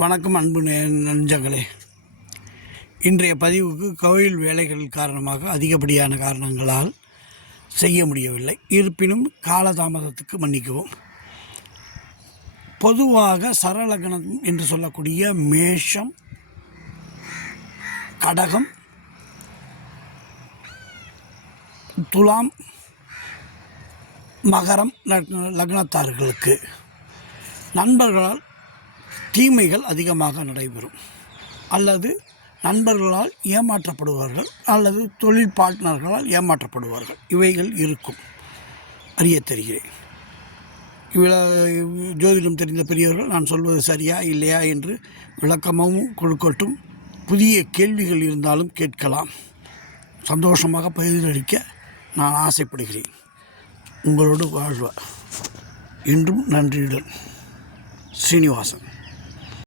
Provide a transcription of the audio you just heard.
வணக்கம் அன்பு நெஞ்சங்களே. இன்றைய பதிவுக்கு கோயில் வேலைகள் காரணமாக அதிகப்படியான காரணங்களால் செய்ய முடியவில்லை. இருப்பினும் காலதாமதத்துக்கு மன்னிக்கவும். பொதுவாக சரலக்னம் என்று சொல்லக்கூடிய மேஷம், கடகம், துலாம், மகரம் லக்னத்தார்களுக்கு நண்பர்களால் தீமைகள் அதிகமாக நடைபெறும், அல்லது நண்பர்களால் ஏமாற்றப்படுவார்கள், அல்லது தொழில் பார்ட்னர்களால் ஏமாற்றப்படுவார்கள். இவைகள் இருக்கும், அறிய தெரிகிறேன். ஜோதிடம் தெரிந்த பெரியவர்கள் நான் சொல்வது சரியா இல்லையா என்று விளக்கமும் கொடுக்கட்டும். புதிய கேள்விகள் இருந்தாலும் கேட்கலாம். சந்தோஷமாக பதிலளிக்க நான் ஆசைப்படுகிறேன். உங்களோடு வாழ்வார். இன்றும் நன்றியுடன் ஸ்ரீனிவாசன்.